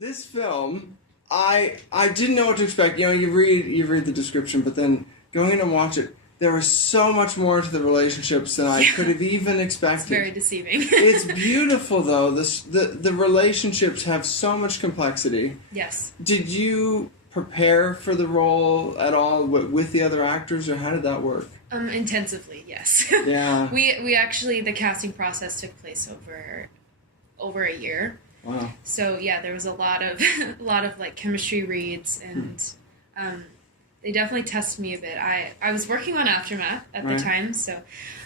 This film, I didn't know what to expect. You read the description, but then going in and watch it, there was so much more to the relationships than I could have even expected. It's very deceiving. It's beautiful, though. The relationships have so much complexity. Yes. Did you prepare for the role at all with the other actors, or how did that work? Intensively, yes. Yeah. We actually, the casting process took place over a year. Wow. So yeah, there was a lot of like chemistry reads, and they definitely tested me a bit. I was working on Aftermath at the time, so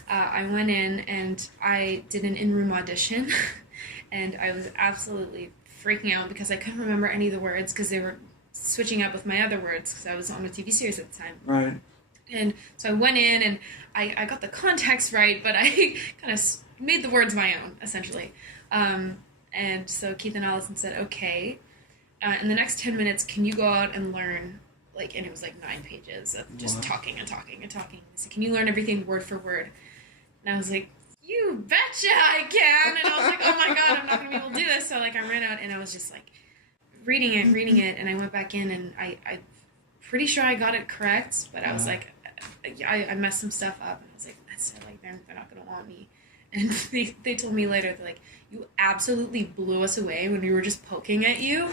I went in and I did an in-room audition, and I was absolutely freaking out because I couldn't remember any of the words because they were switching up with my other words because I was on a TV series at the time. Right. And so I went in and I got the context right, but I kind of made the words my own, essentially. And so Keith and Allison said, okay, in the next 10 minutes, can you go out and learn, like, and it was like 9 pages of just talking and talking and talking. So can you learn everything word for word? And I was like, you betcha I can. And I was like, oh my God, I'm not going to be able to do this. So like I ran out and I was just like reading it. And I went back in and I'm pretty sure I got it correct. But I was like, I messed some stuff up. And I was like, that's it. Like, they're not going to want me. And they told me later, they're like, you absolutely blew us away when we were just poking at you.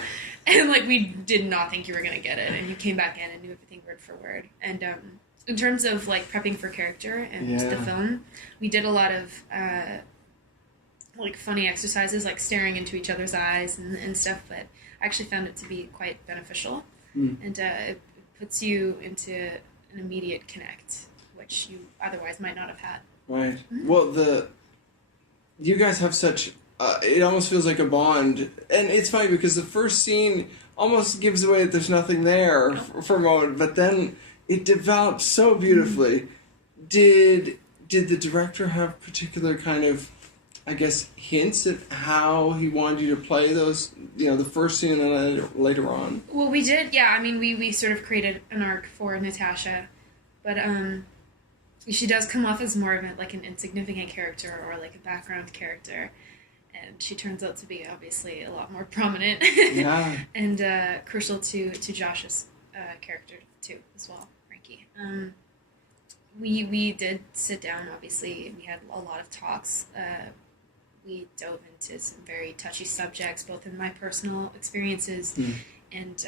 And, like, we did not think you were going to get it. And you came back in and knew everything word for word. And in terms of, like, prepping for character and the film, we did a lot of, like, funny exercises, like staring into each other's eyes and stuff. But I actually found it to be quite beneficial. And it puts you into an immediate connect, which you otherwise might not have had. Right. Well, you guys have such... it almost feels like a bond. And it's funny because the first scene almost gives away that there's nothing there for a moment, but then it develops so beautifully. Did the director have particular kind of, I guess, hints at how he wanted you to play those, the first scene and then later on? Well, we did, yeah. I mean, we sort of created an arc for Natasha, but she does come off as more of an insignificant character or like a background character. And she turns out to be obviously a lot more prominent and crucial to Josh's character too as well, Frankie. We did sit down, obviously. We had a lot of talks. We dove into some very touchy subjects, both in my personal experiences and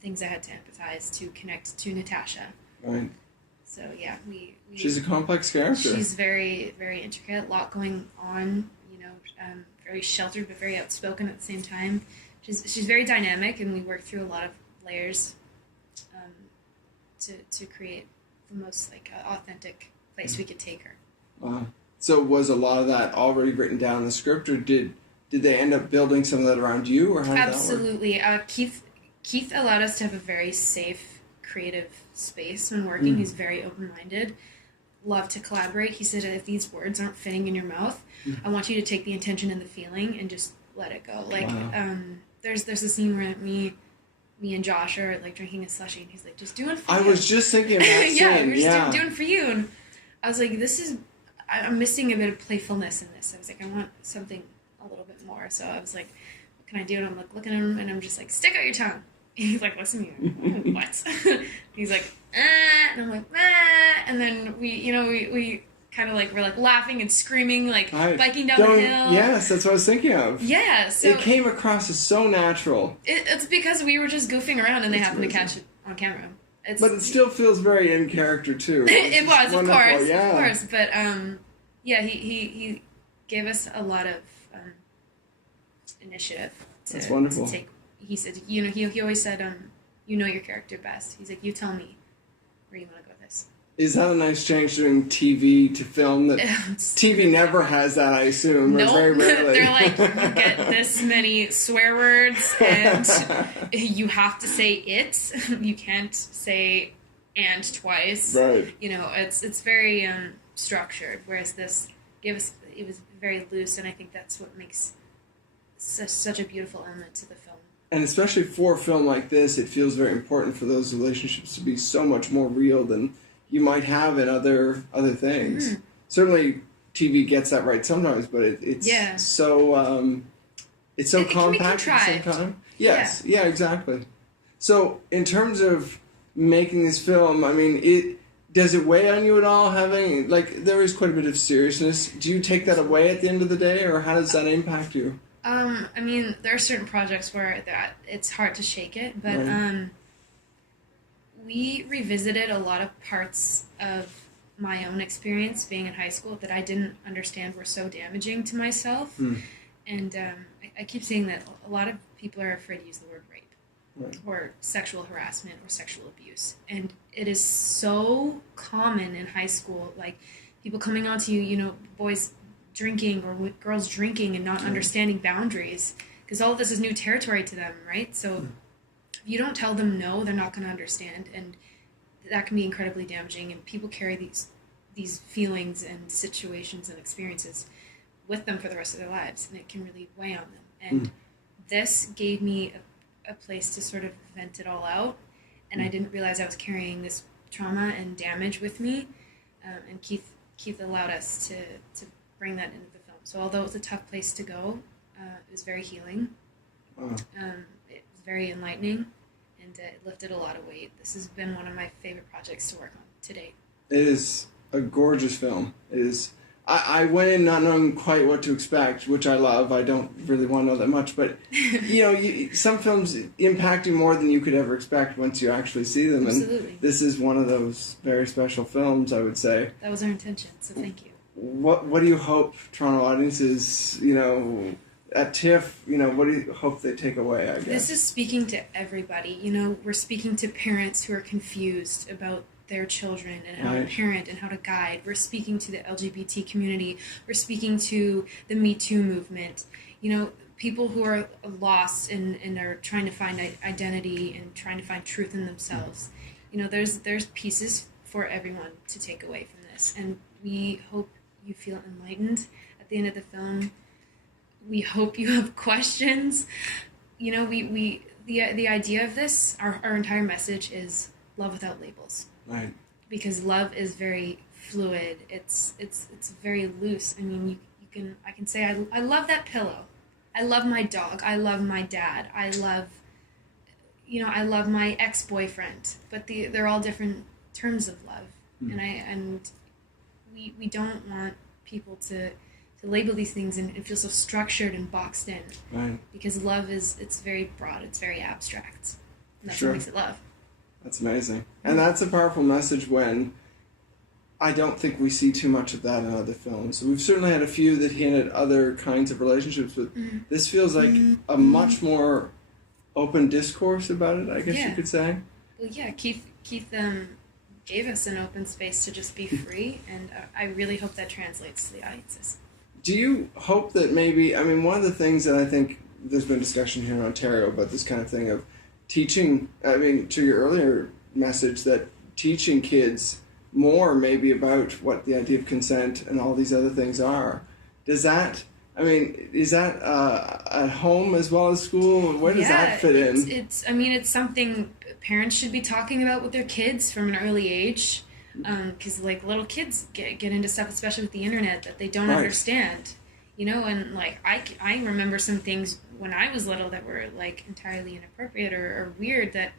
things I had to empathize to connect to Natasha. Right. So yeah, she's a complex character. She's very, very intricate. A lot going on. Very sheltered but very outspoken at the same time. She's very dynamic, and we worked through a lot of layers to create the most authentic place we could take her. Wow. So was a lot of that already written down in the script, or did they end up building some of that around you, or how did Absolutely. that work? Keith allowed us to have a very safe, creative space when working. He's very open-minded. Love to collaborate. He said, if these words aren't fitting in your mouth, I want you to take the intention and the feeling and just let it go. Like, there's a scene where me and Josh are like drinking a slushie, and he's like, just do it for you. I was just thinking of that scene. We're just doing it for you. And I was like, I'm missing a bit of playfulness in this. I was like, I want something a little bit more. So I was like, what can I do? And I'm like looking at him, and I'm just like, stick out your tongue. And he's like, listen to me. What? He's like, and I'm like, and then we kind of like, we're like laughing and screaming, like biking down the hill. Yes, that's what I was thinking of. Yeah, so it came across as so natural. It's because we were just goofing around and they happened to catch it on camera. But it still feels very in character too. It was, of course. But he gave us a lot of initiative That's wonderful. to take. He said, he always said, you know your character best. He's like, you tell me where you want to go with this. Is that a nice change doing TV to film? That TV never has that, I assume. Nope. Very rarely. They're like, you get this many swear words, and you have to say it. You can't say and twice. Right. It's very structured, whereas this it was very loose, and I think that's what makes such a beautiful element to the film. And especially for a film like this, it feels very important for those relationships to be so much more real than you might have in other things. Certainly, TV gets that right sometimes, but it's so it's so it can be compact at the same contrived. time. Yes, yeah, exactly. So, in terms of making this film, I mean, does it weigh on you at all? Having there is quite a bit of seriousness. Do you take that away at the end of the day, or how does that impact you? I mean, there are certain projects where it's hard to shake it, but Right. We revisited a lot of parts of my own experience being in high school that I didn't understand were so damaging to myself. And I keep saying that a lot of people are afraid to use the word rape Right. or sexual harassment or sexual abuse. And it is so common in high school, like people coming on to you, boys drinking or girls drinking and not understanding boundaries, because all of this is new territory to them, right? So if you don't tell them no, they're not going to understand, and that can be incredibly damaging, and people carry these feelings and situations and experiences with them for the rest of their lives, and it can really weigh on them. And this gave me a place to sort of vent it all out, and I didn't realize I was carrying this trauma and damage with me, and Keith allowed us to bring that into the film. So although it was a tough place to go, it was very healing. Wow. It was very enlightening, and it lifted a lot of weight. This has been one of my favorite projects to work on to date. It is a gorgeous film. It is. I went in not knowing quite what to expect, which I love. I don't really want to know that much, but some films impact you more than you could ever expect once you actually see them. Absolutely. And this is one of those very special films, I would say. That was our intention, so thank you. What do you hope Toronto audiences, at TIFF, what do you hope they take away, I guess? This is speaking to everybody. We're speaking to parents who are confused about their children and how to parent and how to guide. We're speaking to the LGBT community. We're speaking to the Me Too movement. People who are lost and are trying to find identity and trying to find truth in themselves. There's pieces for everyone to take away from this, and we hope you feel enlightened at the end of the film. We hope you have questions. The idea of this, our entire message is love without labels. Right. Because love is very fluid. It's very loose. I mean, I can say I love that pillow. I love my dog. I love my dad. I love my ex-boyfriend. But they're all different terms of love. And we don't want people to label these things and feel so structured and boxed in. Right. Because love it's very broad. It's very abstract. And that's Sure. what makes it love. That's amazing. And that's a powerful message when I don't think we see too much of that in other films. We've certainly had a few that hint at other kinds of relationships, but this feels like a much more open discourse about it, I guess you could say. Well, yeah, Keith gave us an open space to just be free, and I really hope that translates to the audiences. Do you hope that maybe, one of the things that I think there's been discussion here in Ontario about this kind of thing of teaching, to your earlier message, that teaching kids more maybe about what the idea of consent and all these other things are. Does that, is that at home as well as school? Where does that fit in? It's something parents should be talking about with their kids from an early age. Because little kids get into stuff, especially with the internet, that they don't understand, and I remember some things when I was little that were entirely inappropriate or weird, that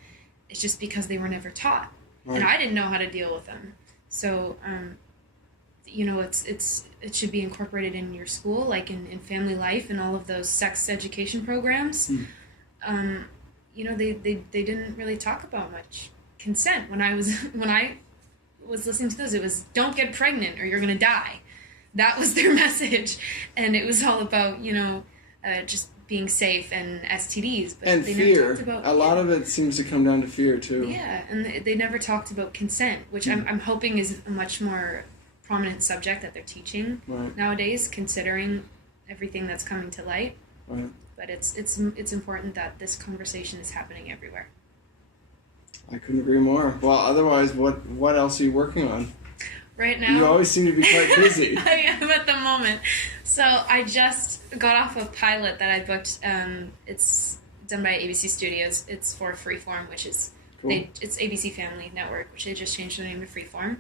it's just because they were never taught, and I didn't know how to deal with them. So it should be incorporated in your school, in family life and all of those sex education programs. They didn't really talk about much consent when I was listening to those. It was, don't get pregnant or you're gonna die. That was their message, and it was all about just being safe and STDs. But and they fear. never talked about, a lot of it seems to come down to fear too. Yeah, and they never talked about consent, which I'm hoping is a much more prominent subject that they're teaching nowadays, considering everything that's coming to light. Right. But it's important that this conversation is happening everywhere. I couldn't agree more. Well, otherwise, what else are you working on? Right now, you always seem to be quite busy. I am at the moment. So I just got off a pilot that I booked. It's done by ABC Studios. It's for Freeform, which is cool. It's ABC Family Network, which they just changed the name to Freeform.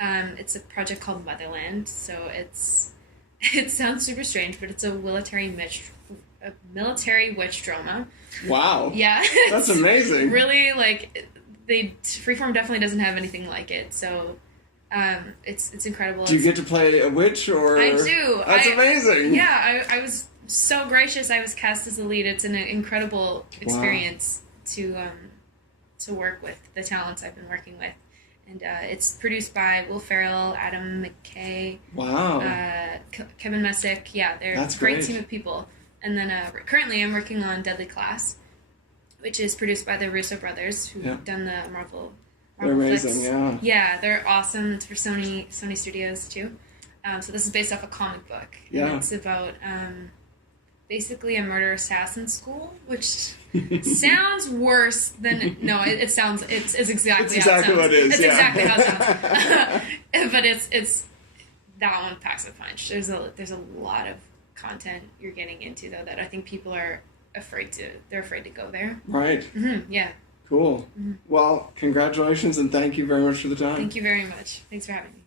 It's a project called Motherland. So it sounds super strange, but it's a a military witch drama. Wow. Yeah. That's amazing. Really, like, Freeform definitely doesn't have anything like it, so it's incredible. Do you get to play a witch, or? I do. That's amazing. Yeah, I was so gracious. I was cast as the lead. It's an incredible experience to work with the talents I've been working with. And it's produced by Will Ferrell, Adam McKay, wow, Kevin Messick. Yeah, they're a great team of people. And then currently I'm working on Deadly Class, which is produced by the Russo brothers, who've done the Marvel they're amazing, flicks. yeah. Yeah, they're awesome. It's for Sony Studios, too. So this is based off a comic book. Yeah. And it's about basically a murder-assassin school, which sounds worse than... No, it sounds... It's exactly how it sounds. What it is, It's exactly how it sounds. But it's... That one packs a punch. There's a lot of content you're getting into, though, that I think people are afraid to go there. Right. Mm-hmm, yeah. Cool. Mm-hmm. Well, congratulations, and thank you very much for the time. Thank you very much. Thanks for having me.